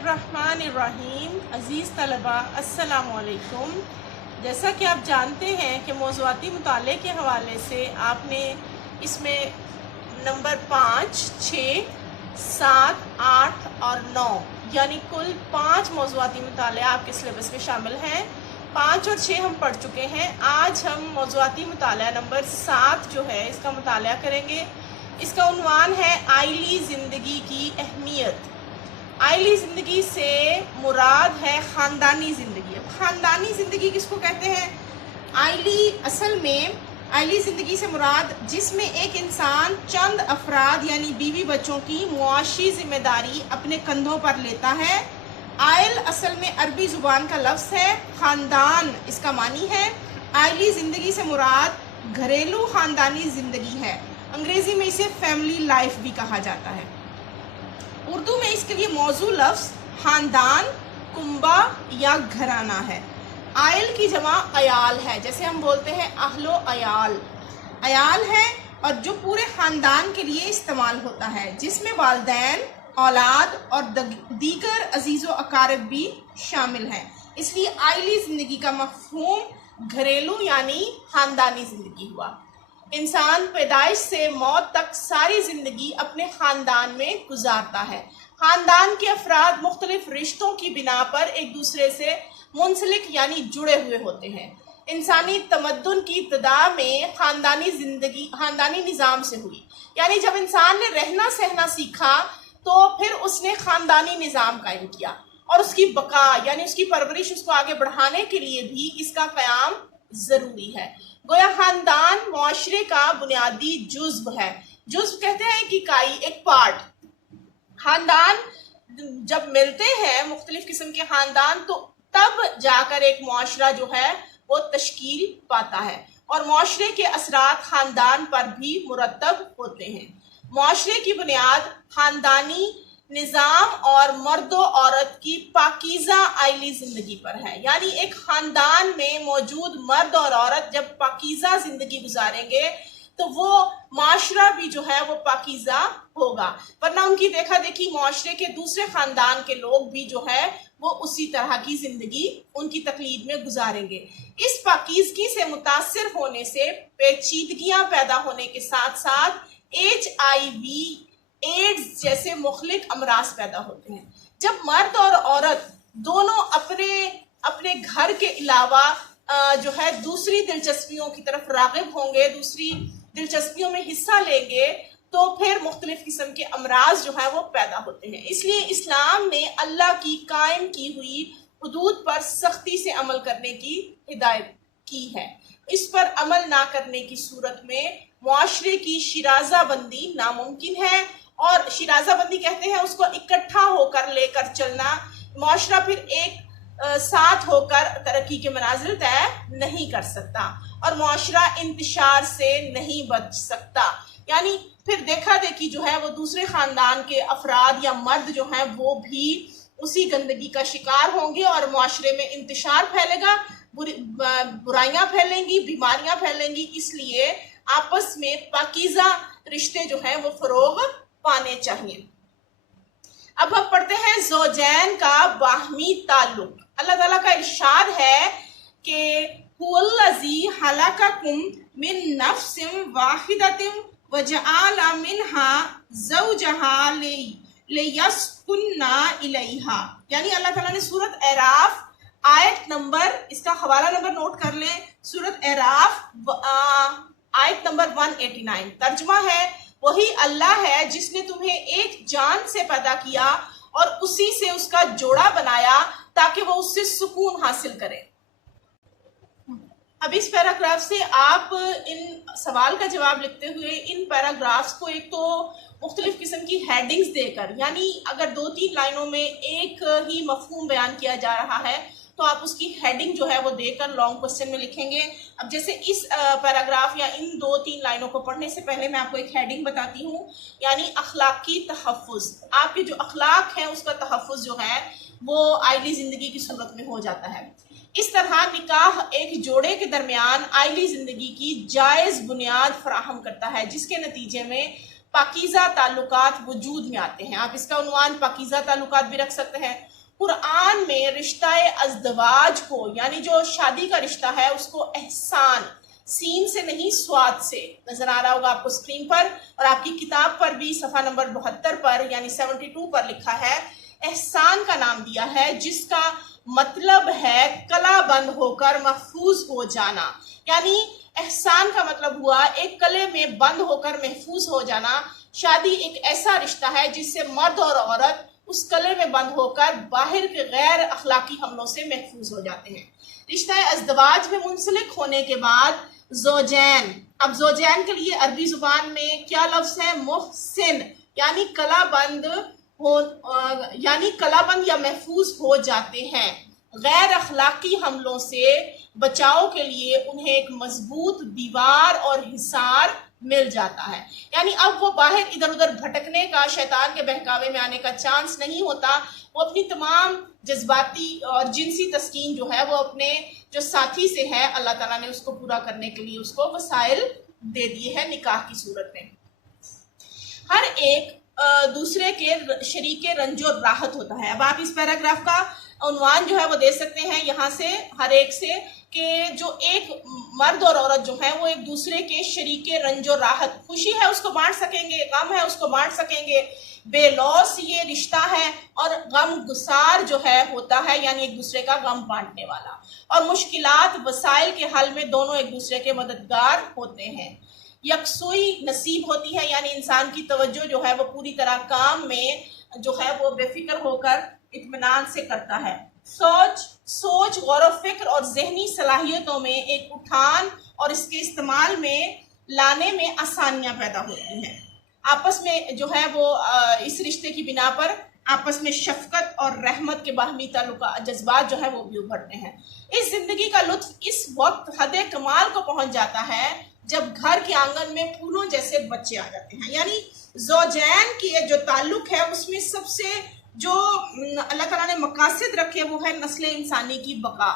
बिस्मिल्लाहिर्रहमानिर्रहीम। अज़ीज़ तलबा अस्सलामु अलैकुम। जैसा कि आप जानते हैं कि मौज़ूआती मुताले के हवाले से आपने इसमें नंबर 5, 6, 7, 8 और 9 यानी कुल 5 मौज़ूआती मुताले आपके सिलेबस में शामिल हैं। 5 और 6 हम पढ़ चुके हैं। आज हम मौज़ूआती मुताला नंबर 7 जो है इसका मुताला करेंगे। इसका उन्वान है आइली ज़िंदगी की अहमियत। आइली ज़िंदगी से मुराद है ख़ानदानी ज़िंदगी। अब ख़ानदानी ज़िंदगी किसको कहते हैं? असल में आइली ज़िंदगी से मुराद जिसमें एक इंसान चंद अफराद यानी बीवी बच्चों की मुआशी ज़िम्मेदारी अपने कंधों पर लेता है। आइल असल में अरबी ज़ुबान का लफ्ज़ है, ख़ानदान इसका मानी है। आइली ज़िंदगी से मुराद घरेलू ख़ानदानी ज़िंदगी है। अंग्रेज़ी में इसे फैमिली लाइफ भी कहा जाता है। उर्दू में इसके लिए मौजू लफ्ज़ ख़ानदान, कुंबा या घराना है। आयल की जमा अयाल है, जैसे हम बोलते हैं अहलो अयाल। अयाल है और जो पूरे ख़ानदान के लिए इस्तेमाल होता है, जिसमें वालिदैन, औलाद और दीगर अजीज़ व अकारिब भी शामिल हैं। इसलिए आइली ज़िंदगी का मफ़हूम घरेलू यानी ख़ानदानी ज़िंदगी हुआ। इंसान पैदाइश से मौत तक सारी ज़िंदगी अपने ख़ानदान में गुजारता है। ख़ानदान के अफराद मुख्तलिफ रिश्तों की बिना पर एक दूसरे से मुंसलिक यानी जुड़े हुए होते हैं। इंसानी तमद्दुन की इब्तिदा में ख़ानदानी निज़ाम से हुई, यानी जब इंसान ने रहना सहना सीखा तो फिर उसने ख़ानदानी निज़ाम कायम किया और उसकी बका यानी उसकी परवरिश, उसको आगे बढ़ाने के लिए भी इसका क़याम ज़रूरी है। गोया ख़ानदान मुआशरे का बुनियादी जुज़्व है। जुज़्व कहते हैं कि इकाई, एक पार्ट। ख़ानदान जब मिलते हैं मुख्तलिफ किस्म के ख़ानदान, तो तब जाकर एक मुआशरा जो है वो तश्कील पाता है और मुआशरे के असरात ख़ानदान पर भी मुरतब होते हैं। मुआशरे की बुनियाद ख़ानदानी निज़ाम और मर्द और औरत की पाकीज़ा आइली ज़िंदगी पर है। यानी एक ख़ानदान में मौजूद मर्द और औरत जब पाकीज़ा ज़िंदगी गुजारेंगे तो वो माशरा भी जो है वो पाकीज़ा होगा, वरना उनकी देखा देखी मुआशरे के दूसरे ख़ानदान के लोग भी जो है वो उसी तरह की ज़िंदगी उनकी तकलीद में गुजारेंगे। इस पाकीज़गी से मुतासिर होने से पेचीदगियाँ पैदा होने के साथ साथ HIV, एड्स जैसे मुख्तलिफ अमराज पैदा होते हैं। जब मर्द और औरत दोनों अपने घर के अलावा जो है दूसरी दिलचस्पियों की तरफ राग़िब होंगे, दूसरी दिलचस्पियों में हिस्सा लेंगे, तो फिर मुख्तलिफ किस्म के अमराज जो है वो पैदा होते हैं। इसलिए इस्लाम ने अल्लाह की कायम की हुई हुदूद पर सख्ती से अमल करने की हिदायत की है। इस पर अमल ना करने की सूरत में मुआशरे की शिराजा बंदी नामुमकिन है। और शिराजा बंदी कहते हैं उसको इकट्ठा होकर लेकर चलना। मुआशरा फिर एक साथ होकर तरक्की के मनाजिल तय नहीं कर सकता और मुआशरा इंतशार से नहीं बच सकता। यानी फिर देखा देखी जो है वो दूसरे ख़ानदान के अफराद या मर्द जो हैं वो भी उसी गंदगी का शिकार होंगे और मुआशरे में इंतशार फैलेगा, बुराइयां फैलेंगी, बीमारियां फैलेंगी। इसलिए आपस में पाकीज़ा रिश्ते जो हैं वो फ़रोग़ पाने चाहिए। अब हम पढ़ते हैं ज़ौजैन का बाहमी ताल्लुक। अल्लाह ताला का इरशाद है कि हुवल्लज़ी खलक़कुम मिन नफ्सिन वाहिदतिन वजअल मिनहा ज़ौजहा लियस्कुन्ना इलैहा। यानी अल्लाह ताला ने सूरत एराफ आयत नंबर, इसका हवाला नंबर नोट कर लें, सूरत एराफ आयत नंबर 189। तर्जुमा है, वही अल्लाह है जिसने तुम्हें एक जान से पैदा किया और उसी से उसका जोड़ा बनाया ताकि वो उससे सुकून हासिल करे। अब इस पैराग्राफ से आप इन सवाल का जवाब लिखते हुए इन पैराग्राफ्स को एक तो मुख्तलिफ किस्म की हेडिंग्स देकर, यानी अगर 2-3 लाइनों में एक ही मफहूम बयान किया जा रहा है तो आप उसकी हेडिंग जो है वो देकर लॉन्ग क्वेश्चन में लिखेंगे। अब जैसे इस पैराग्राफ या इन 2-3 लाइनों को पढ़ने से पहले मैं आपको एक हेडिंग बताती हूँ, यानी अखलाकी तहफ़्फ़ुज़। आपके जो अखलाक हैं उसका तहफ़्फ़ुज़ जो है वो आइली ज़िंदगी की सूरत में हो जाता है। इस तरह निकाह एक जोड़े के दरमियान आइली ज़िंदगी की जायज़ बुनियाद फराहम करता है, जिसके नतीजे में पाकीज़ा ताल्लुकात वजूद में आते हैं। आप इसका उन्वान पाकीज़ा ताल्लुकात भी रख सकते हैं। कुरान में रिश्ता अज़दवाज को, यानी जो शादी का रिश्ता है, उसको एहसान, सीन से नहीं स्वाद से, नजर आ रहा होगा आपको स्क्रीन पर, और आपकी किताब पर भी सफ़ा नंबर 72 पर यानी 72 पर लिखा है, एहसान का नाम दिया है जिसका मतलब है कलाबंद होकर महफूज हो जाना। यानी एहसान का मतलब हुआ एक कले में बंद होकर महफूज हो जाना। शादी एक ऐसा रिश्ता है जिससे मर्द और औरत उस कले में बंद होकर बाहर के गैर अखलाकी हमलों से महफूज हो जाते हैं। रिश्ता अज़दवाज में मुंसलिक होने के बाद ज़ौजैन, अब ज़ौजैन के लिए अरबी जुबान में क्या लफ्ज है? मुहसिन, यानी कलाबंद हो, यानी कलाबंद या महफूज हो जाते हैं। गैर अखलाकी हमलों से बचाव के लिए उन्हें एक मजबूत दीवार और हिसार मिल जाता है। यानी अब वो बाहर इधर उधर भटकने का, शैतान के बहकावे में आने का चांस नहीं होता। वो अपनी तमाम जज्बाती और जिनसी तस्कीन जो है वो अपने जो साथी से है, अल्लाह ताला ने उसको पूरा करने के लिए उसको वसाइल दे दिए हैं निकाह की सूरत में। हर एक दूसरे के शरीके रंजो राहत होता है। अब आप इस पैराग्राफ का उन्वान जो है वो दे सकते हैं यहाँ से, हर एक से, कि जो एक मर्द और औरत जो है वो एक दूसरे के शरीके रंजो राहत, खुशी है उसको बांट सकेंगे, गम है उसको बांट सकेंगे। बेलौस ये रिश्ता है, और गम गुसार जो है होता है, यानी एक दूसरे का गम बांटने वाला। और मुश्किलात वसाइल के हल में दोनों एक दूसरे के मददगार होते हैं। यकसुई नसीब होती है, यानी इंसान की तवज्जो जो है वो पूरी तरह काम में जो है वो बेफिक्र होकर इत्मीनान से करता है। सोच गौर व फिक्र और जहनी सलाहियतों में एक उठान और इसके इस्तेमाल में लाने में आसानियां पैदा होती हैं। आपस में जो है वो इस रिश्ते की बिना पर आपस में शफकत और रहमत के बाहमी ताल्लुका जज्बात जो है वो भी उभरते हैं। इस जिंदगी का लुत्फ इस वक्त हद कमाल को पहुंच जाता है जब घर के आंगन में फूलों जैसे बच्चे आ जाते हैं। यानी ज़ौजैन के जो ताल्लुक है उसमें सबसे जो अल्लाह ताला ने मकासद रखे वो है नस्ल इंसानी की बका,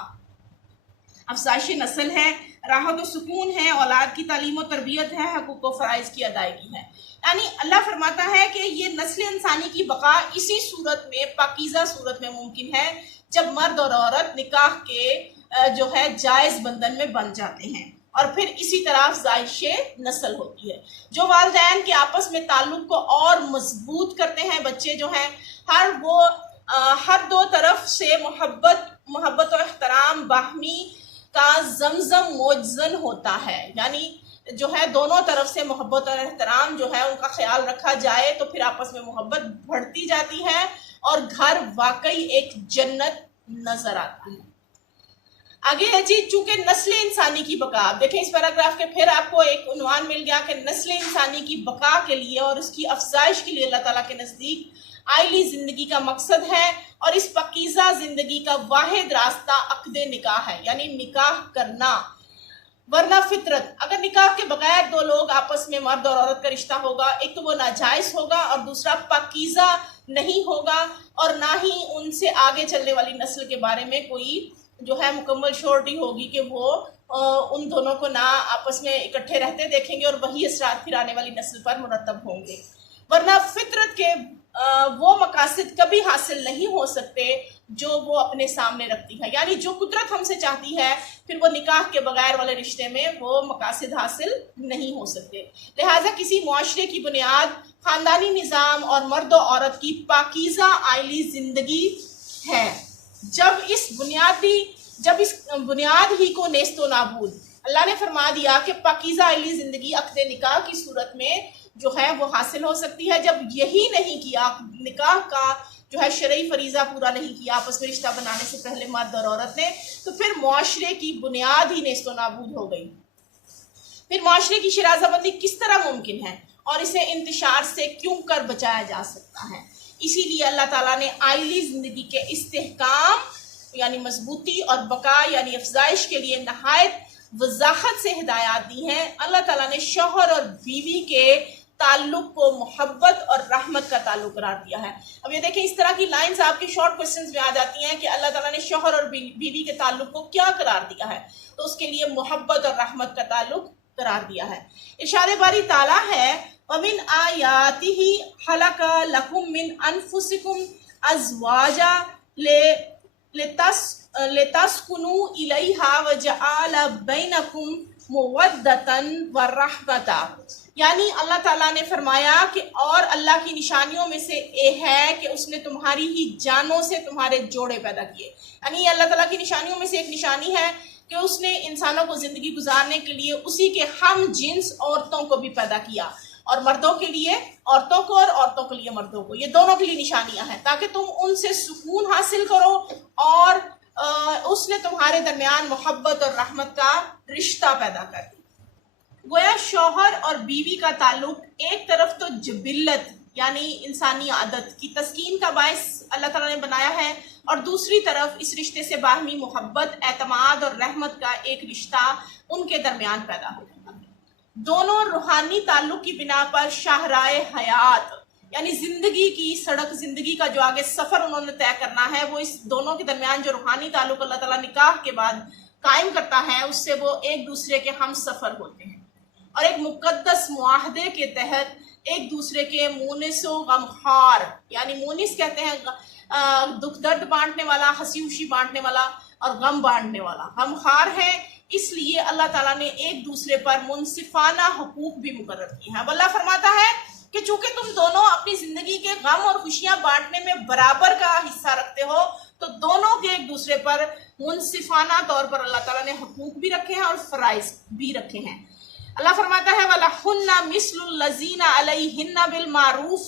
अफजाइश नस्ल है, राहत व सुकून है, औलाद की तालीम और तरबियत है, हकूक़ व फ़राइज़ की अदायगी है। यानी अल्लाह फरमाता है कि ये नस्ल इंसानी की बका इसी सूरत में, पाकीज़ा सूरत में मुमकिन है जब मर्द और औरत निकाह के जो है जायज़ बंधन में बन जाते हैं, और फिर इसी तरह अफजाइश नस्ल होती है। जो वालिदैन के आपस में ताल्लुक को और मजबूत करते हैं, बच्चे जो हैं हर दो तरफ से मोहब्बत और एहतराम बाहमी का जमजम मोजन होता है। यानी जो है दोनों तरफ से मोहब्बत और एहतराम जो है उनका ख्याल रखा जाए तो फिर आपस में मोहब्बत बढ़ती जाती है और घर वाकई एक जन्नत नजर आता है। आगे है जी, चूंकि नस्ल इंसानी की बका, आप देखें इस पैराग्राफ के फिर आपको एक उन्वान मिल गया कि नस्ल इंसानी की बका के लिए और उसकी अफजाइश के लिए अल्लाह ताला के नज़दीक आइली जिंदगी का मकसद है, और इस पकीज़ा जिंदगी का वाहिद रास्ता अक़्द निकाह है, यानी निकाह करना। वरना फितरत, अगर निकाह के बगैर दो लोग आपस में मर्द और औरत का रिश्ता होगा, एक तो वो नाजायज होगा और दूसरा पाकीज़ा नहीं होगा, और ना ही उनसे आगे चलने वाली नस्ल के बारे में कोई जो है मुकम्मल श्योरिटी होगी कि वो उन दोनों को ना आपस में इकट्ठे रहते देखेंगे और वही असरात फिर आने वाली नस्ल पर मुरतब होंगे। वरना फितरत के वो मकासद कभी हासिल नहीं हो सकते जो वो अपने सामने रखती है। यानी जो कुदरत हमसे चाहती है फिर वो निकाह के बगैर वाले रिश्ते में वो मकासद हासिल नहीं हो सकते। लिहाजा किसी मुआशरे की बुनियाद खानदानी निज़ाम और मर्द और औरत की पाकीज़ा आइली जिंदगी है। जब इस बुनियाद ही को नेस्तो नाबूद, अल्लाह ने फरमा दिया कि पाकीज़ा आइली जिंदगी अक़्द निकाह की सूरत में जो है वो हासिल हो सकती है। जब यही नहीं किया, निकाह का जो है शरई फरीज़ा पूरा नहीं किया आपस में रिश्ता बनाने से पहले मर्द और औरत ने, तो फिर मुआशरे की बुनियाद ही नेस्तो नाबूद हो गई। फिर मुआशरे की शराज़ाबंदी किस तरह मुमकिन है और इसे इंतशार से क्यों कर बचाया जा सकता है। इसीलिए अल्लाह ताला ने आइली जिंदगी के इस्तेहकाम यानी मजबूती और बका यानी अफजाइश के लिए नहायत वजाहत से हिदायत दी हैं। अल्लाह ताला ने शौहर और बीवी के ताल्लुक को मोहब्बत और रहमत का ताल्लुक करार दिया है। अब ये देखें, इस तरह की लाइंस आपके शॉर्ट क्वेश्चंस में आ जाती हैं कि अल्लाह ताला ने शौहर और बीवी के ताल्लुक को क्या करार दिया है, तो उसके लिए मोहब्बत और रहमत का ताल्लुक करार दिया है। इशारे बारी ताला है वमिन आयातिही खलका लकुम मिन अनफुसिकुम अज़वाजा लितस्कुनु इलैहा वजअल बैनकुम मुवद्दतन व रहमता। यानी अल्लाह ताला ने फरमाया कि और अल्लाह की निशानियों में से ये है कि उसने तुम्हारी ही जानों से तुम्हारे जोड़े पैदा किए। यानी अल्लाह ताला की निशानियों में से एक निशानी है कि उसने इंसानों को जिंदगी गुजारने के लिए उसी के हम जिन्स औरतों को भी पैदा किया, और मर्दों के लिए औरतों को और औरतों के लिए मर्दों को, ये दोनों के लिए निशानियां हैं ताकि तुम उनसे सुकून हासिल करो और उसने तुम्हारे दरमियान मोहब्बत और रहमत का रिश्ता पैदा कर दिया। गोया शौहर और बीवी का ताल्लुक एक तरफ तो जबिल्लत यानी इंसानी आदत की तस्कीन का बायस अल्लाह ताला ने बनाया है, और दूसरी तरफ इस रिश्ते से बाहमी मोहब्बत, एतमाद और रहमत का एक रिश्ता उनके दरमियान पैदा हो गया। दोनों रूहानी ताल्लुक की बिना पर शाहराए हयात यानी जिंदगी की सड़क, जिंदगी का जो आगे सफर उन्होंने तय करना है, वो इस दोनों के दरमियान जो रूहानी ताल्लुक अल्लाह ताला निकाह के बाद कायम करता है, उससे वो एक दूसरे के हम सफर होते हैं और एक मुकद्दस मुआहदे के तहत एक दूसरे के मुनिस व गमखार, यानी मुनिस कहते हैं दुख दर्द बांटने वाला, हंसी खुशी बांटने वाला, और गम बांटने वाला गमखार है। इसलिए अल्लाह ताला ने एक दूसरे पर मुनसिफाना हुकूक भी मुकर्रर किए हैं। अल्लाह फरमाता है कि चूंकि तुम दोनों अपनी जिंदगी के गम और खुशियां बांटने में बराबर का हिस्सा रखते हो, तो दोनों के एक दूसरे पर मुनसिफाना तौर पर अल्लाह ताला ने हुकूक भी रखे हैं और फराइज भी रखे हैं। अल्लाह फरमाता है वलहुन्ना मिस्लुल लजीना अलैहिन्ना बिल मारूफ,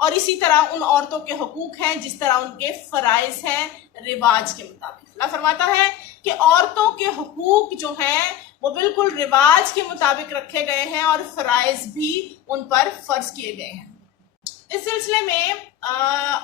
और इसी तरह उन औरतों के हुकूक हैं जिस तरह उनके फराइज हैं रिवाज के मुताबिक। अल्लाह फरमाता है कि औरतों के हुकूक जो हैं वो बिल्कुल रिवाज के मुताबिक रखे गए हैं और फराइज भी उन पर फर्ज किए गए हैं। इस सिलसिले में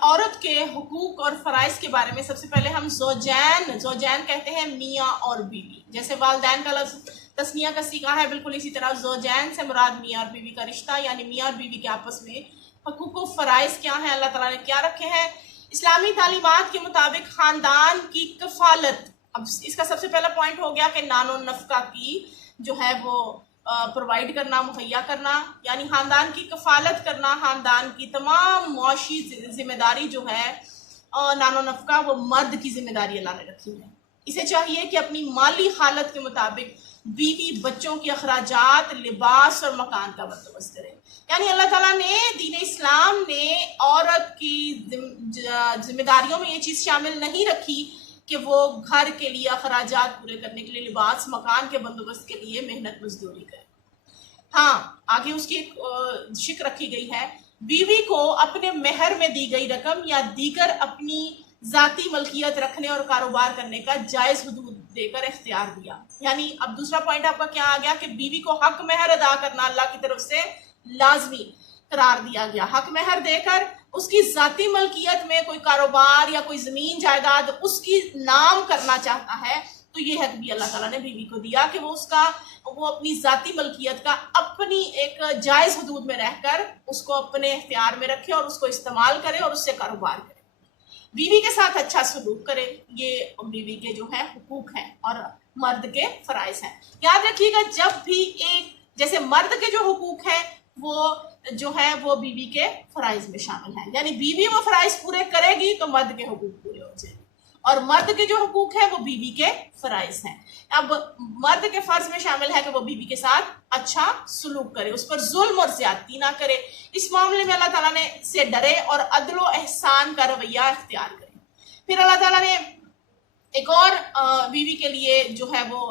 औरत के हुकूक और फराइज के बारे में सबसे पहले हम ज़ौजैन कहते हैं मियाँ और बीवी। जैसे वालिदैन का लफ्ज़ तस्निया का सीखा है, बिल्कुल इसी तरह ज़ौजैन से मुराद मियाँ और बीवी का रिश्ता, यानी मियाँ और बीवी के आपस में हुकूक और फराइज क्या हैं, अल्लाह ताला ने क्या रखे हैं। इस्लामी तालीमात के मुताबिक ख़ानदान की कफ़ालत, अब इसका सबसे पहला पॉइंट हो गया कि नानो नफ़का की जो है वो प्रोवाइड करना, मुहैया करना, यानी ख़ानदान की कफ़ालत करना, ख़ानदान की तमाम मुआशी जिम्मेदारी जो है नानो नफ़का वो मर्द की जिम्मेदारी अल्लाह ने रखी है। इसे चाहिए कि अपनी माली हालत के मुताबिक बीवी बच्चों के अखराजात, लिबास और मकान का बंदोबस्त करे। यानी अल्लाह ताला ने दीन इस्लाम ने औरत की जिम्मेदारियों में ये चीज़ शामिल नहीं रखी कि वो घर के लिए अखराजात पूरे करने के लिए, लिबास, मकान के बंदोबस्त के लिए मेहनत मजदूरी करे। हाँ, आगे उसकी एक शिक रखी गई है, बीवी को अपने मेहर में दी गई रकम या दीगर अपनी जाती मलकियत रखने और कारोबार करने का जायज़ हुदूद देकर इख्तियार दिया। यानी अब दूसरा पॉइंट आपका क्या आ गया कि बीवी को हक मेहर अदा करना अल्लाह की तरफ से लाजमी करार दिया गया। हक मेहर देकर उसकी जाती मलकियत में कोई कारोबार या कोई ज़मीन जायदाद उसकी नाम करना चाहता है, तो ये हक भी अल्लाह ताला ने बीवी को दिया कि वो अपनी जाती मलकियत का अपनी एक जायज़ हुदूद में रहकर उसको अपने इख्तियार में रखे और उसको इस्तेमाल करे और उससे कारोबार करे। बीवी के साथ अच्छा सलूक करे, ये बीवी के जो है हुकूक हैं और मर्द के फराइज हैं। याद रखिएगा, जब भी एक जैसे मर्द के जो हुकूक हैं वो जो है वो बीवी के फराइज में शामिल हैं, यानी बीवी वो फराइज पूरे करेगी तो मर्द के हुकूक पूरे हो जाएंगे, और मर्द के जो हुकूक हैं वो बीवी के फराइज हैं। अब मर्द के फर्ज में शामिल है कि वो बीवी के साथ अच्छा सलूक करे, उस पर जुल्म और ज्यादती ना करे। इस मामले में अल्लाह ताला ने से डरे और अदलो एहसान का रवैया इख्तियार करे। फिर अल्लाह ताला ने एक और बीवी के लिए जो है वो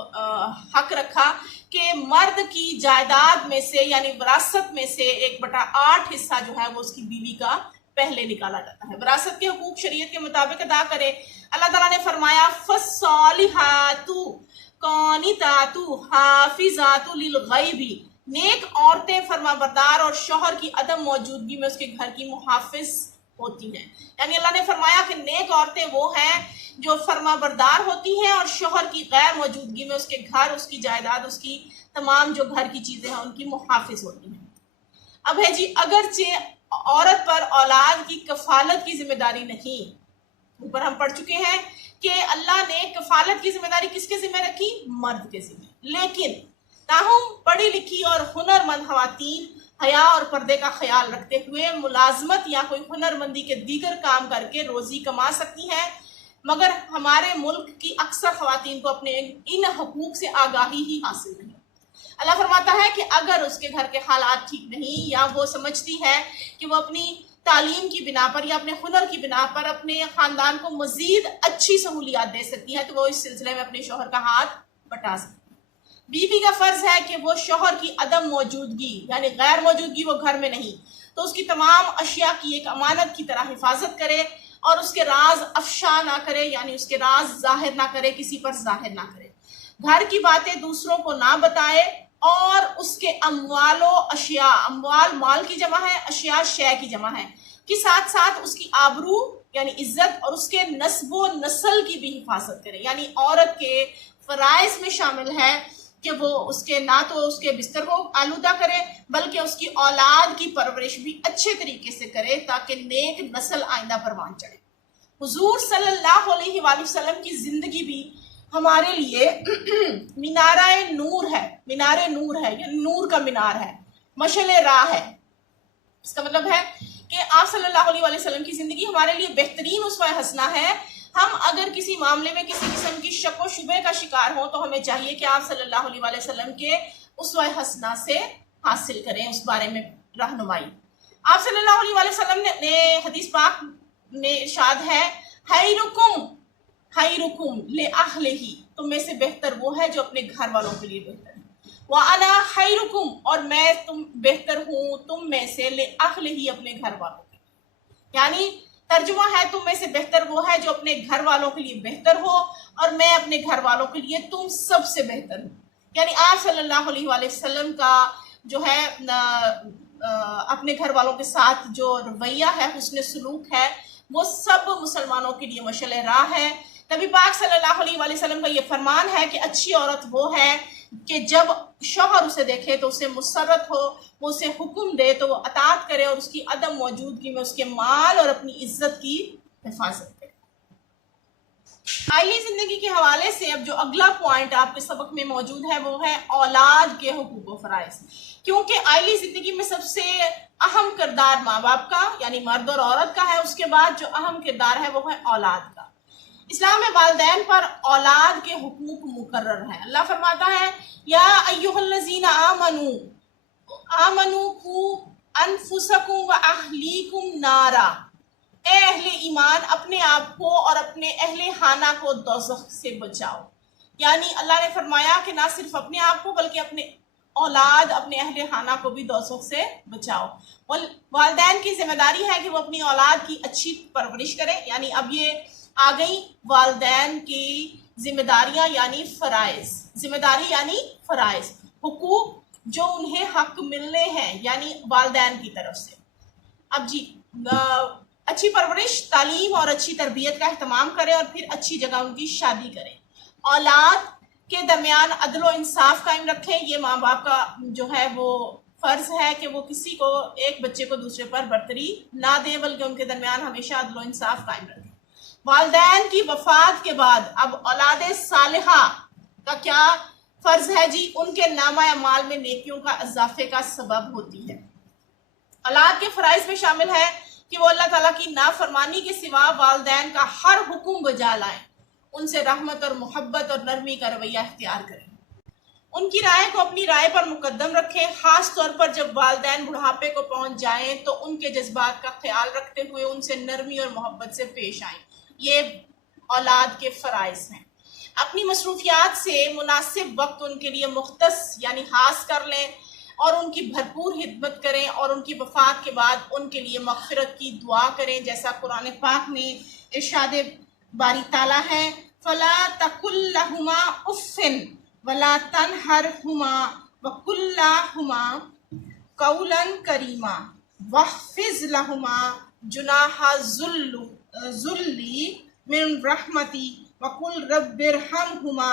हक रखा कि मर्द की जायदाद में से यानी विरासत में से 1/8 हिस्सा जो है वो उसकी बीवी का पहले निकाला जाता है। विरासत के हुकूक शरीयत के मुताबिक अदा करे। अल्लाह ताला ने फरमाया फस्सालिहातु कानितातु हाफिजातु लिलगैबी, नेक औरतें फरमाबरदार और शौहर की अदम मौजूदगी में उसके घर की मुहाफिज होती हैं। यानी अल्लाह ने फरमाया कि नेक औरतें वो हैं जो फरमाबरदार होती हैं और शौहर की गैर मौजूदगी में उसके घर, उसकी जायदाद, उसकी तमाम जो घर की चीज़ें हैं उनकी मुहाफिज होती हैं। अब है जी, अगरचे औरत पर औलाद की कफालत की जिम्मेदारी नहीं, ऊपर हम पढ़ चुके हैं कि अल्लाह ने कफालत की जिम्मेदारी किसके जिम्मे रखी? मर्द के जिम्मे। लेकिन ताहम पढ़ी लिखी और हुनरमंद खवातीन हया और पर्दे का ख्याल रखते हुए मुलाजमत या कोई हुनरमंदी के दीगर काम करके रोजी कमा सकती हैं, मगर हमारे मुल्क की अक्सर खवातीन को अपने इन हकूक से आगाही ही हासिल नहीं। अल्लाह फरमाता है कि अगर उसके घर के हालात ठीक नहीं या वो समझती है कि वो अपनी तालीम की बिना पर या अपने हुनर की बिना पर अपने ख़ानदान को मज़ीद अच्छी सहूलियात दे सकती है, तो वो इस सिलसिले में अपने शौहर का हाथ बटा सकती है। बीवी का फ़र्ज़ है कि वो शौहर की अदम मौजूदगी यानी गैर मौजूदगी, वो घर में नहीं तो उसकी तमाम अशिया की एक अमानत की तरह हिफाजत करे और उसके राज अफशा ना करे, यानी उसके राज जाहिर ना करे, किसी पर जाहिर ना करे, घर की बातें दूसरों को ना बताए और उसके अमवालो अशिया, अमवाल माल की जमा है, अशिया शय की जमा है, कि साथ साथ उसकी आबरू यानी इज्जत और उसके नस्बो नस्ल की भी हिफाजत करे। यानी औरत के फराइज में शामिल है कि वो उसके ना तो उसके बिस्तर को आलूदा करे बल्कि उसकी औलाद की परवरिश भी अच्छे तरीके से करे ताकि नेक नस्ल आइंदा परवान चढ़े। हुजूर सल्लल्लाहु अलैहि वसल्लम की जिंदगी भी हमारे लिए मीनारे नूर है, मीनारे नूर है, ये नूर का मीनार है, मशले राह है। इसका मतलब है कि आप सल्लल्लाहु अलैहि वसल्लम की जिंदगी हमारे लिए बेहतरीन उसवा हसना है। हम अगर किसी मामले में किसी किस्म की शक व शुबे का शिकार हो तो हमें चाहिए कि आप सल्लल्लाहु अलैहि वसल्लम के उसवा हसना से हासिल करें, उस बारे में रहनुमाई। आप सल्लल्लाहु अलैहि वसल्लम ने हदीस पाक में इरशाद है, खैरुकुम ले अहलिही, तुम में से बेहतर वो है जो अपने घर वालों के लिए बेहतर है। व अना खैरुकुम, और मैं तुम बेहतर हूँ तुम में से ले अहलिही, अपने घर वालों के। यानी तर्जुमा है, तुम में से बेहतर वो है जो अपने घर वालों के लिए बेहतर हो और मैं अपने घर वालों के लिए तुम सबसे बेहतर हूँ। यानी आप सल्लल्लाहु अलैहि वसल्लम का जो है अपने घर वालों के साथ जो रवैया है, हुस्न सलूक है, वो सब मुसलमानों के लिए मशअल राह है। नबी पाक सल्लल्लाहु अलैहि वसल्लम का ये फरमान है कि अच्छी औरत वो है कि जब शौहर उसे देखे तो उसे मुसर्रत हो, वो उसे हुक्म दे तो वो अतात करे और उसकी अदम मौजूदगी में उसके माल और अपनी इज्जत की हिफाजत करे। आइली जिंदगी के हवाले से अब जो अगला पॉइंट आपके सबक में मौजूद है वो है औलाद के हुकूक व फराइज। क्योंकि आइली जिंदगी में सबसे अहम किरदार माँ बाप का यानी मर्द और औरत का है, उसके बाद जो अहम किरदार है वो है औलाद का। इस्लाम में वालिदैन पर औलाद के हुकूक मुकर्रर है। अल्लाह फरमाता है, या अय्युहल्लज़ीना आमनू कू अनफुसकुम व अहलीकुम नारा, ए अहले ईमान अपने आप को और अपने अहले खाना को दोज़ख से बचाओ। यानी अल्लाह ने फरमाया कि ना सिर्फ अपने आप को बल्कि अपने औलाद, अपने अहले खाना को भी दोज़ख से बचाओ। वालिदैन की जिम्मेदारी है कि वो अपनी औलाद की अच्छी परवरिश करें। यानी अब ये आ गई वालिदैन की जिम्मेदारियां यानी फराइज, जिम्मेदारी यानी फराइज, हुकूक जो उन्हें हक मिलने हैं यानी वालिदैन की तरफ से। अब जी अच्छी परवरिश, तालीम और अच्छी तरबियत का अहतमाम करें और फिर अच्छी जगह उनकी शादी करें। औलाद के दरमियान अदल व इंसाफ कायम रखें। ये माँ बाप का जो है वो फ़र्ज़ है कि वो किसी को, एक बच्चे को दूसरे पर बर्तरी ना दे बल्कि उनके दरमियान हमेशा अदल व इंसाफ कायम रखें। वालिदैन की वफात के बाद अब औलाद सालिहा का क्या फ़र्ज़ है जी, उनके नामा माल में नेकियों का इजाफे का सबब होती है। औलाद के फ़राइज़ में शामिल है कि वो अल्लाह ताला की नाफरमानी के सिवा वालिदैन का हर हुक्म बजा लाएं, उनसे रहमत और मोहब्बत और नरमी का रवैया इख्तियार करें, उनकी राय को अपनी राय पर मुकद्दम रखें। ख़ास तौर पर जब वालिदैन बुढ़ापे को पहुँच जाएं तो उनके जज्बात का ख्याल रखते हुए उनसे नरमी और मोहब्बत से पेश आएँ। ये औलाद के फ़राइज़ हैं। अपनी मसरूफियात से मुनासिब वक्त उनके लिए मुख्तस यानी खास कर लें और उनकी भरपूर खिदमत करें और उनकी वफ़ात के बाद उनके लिए मग़फ़िरत की दुआ करें, जैसा कुरान पाक में इरशाद बारी ताला है, फ़ला तकुल्लहुमा उफ़्फ़िन वला तनहरहुमा वकुल्लहुमा कौलन करीमा वहफ़िज़ लहुमा जुनाहा ज़ुल्ली मिन रहमती वकुल रब्बिरहमहुमा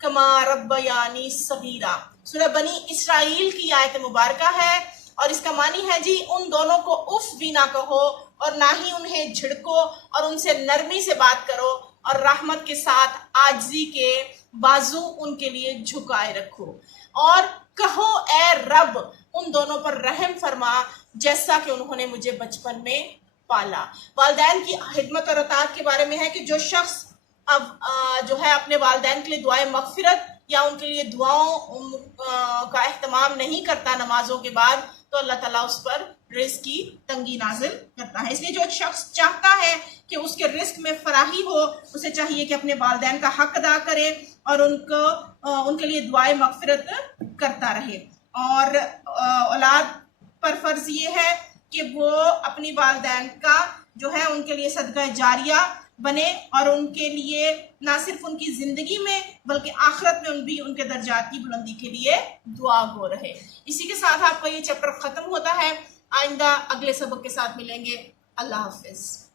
कमा रब्बयानी सगीरा। सूरह बनी इसराइल की आयत मुबारका है और इसका मानी है जी, उन दोनों को उफ भी ना कहो और ना ही उन्हें झिड़को और उनसे नरमी से बात करो और रहमत के साथ आजिज़ी के बाजू उनके लिए झुकाए रखो और कहो ए रब उन दोनों पर रहम फरमा जैसा कि उन्होंने मुझे बचपन में पाला। वालिदैन की खिदमत और अताअत के बारे में है कि जो शख्स अब जो है अपने वालिदैन के लिए दुआए मगफिरत या उनके लिए दुआओं का एहतमाम नहीं करता नमाजों के बाद, तो अल्लाह ताला उस पर रिस्क की तंगी नाजिल करता है। इसलिए जो शख्स चाहता है कि उसके रिस्क में फराही हो, उसे चाहिए कि अपने वालिदैन का हक अदा करे और उनके लिए दुआए मगफिरत करता रहे। और औलाद पर फर्ज ये है कि वो अपनी वालिदैन का जो है उनके लिए सदका जारिया बने और उनके लिए ना सिर्फ उनकी जिंदगी में बल्कि आखिरत में भी उनके दर्जात की बुलंदी के लिए दुआ गो रहे। इसी के साथ आपका ये चैप्टर खत्म होता है। आइंदा अगले सबक के साथ मिलेंगे। अल्लाह हाफिज।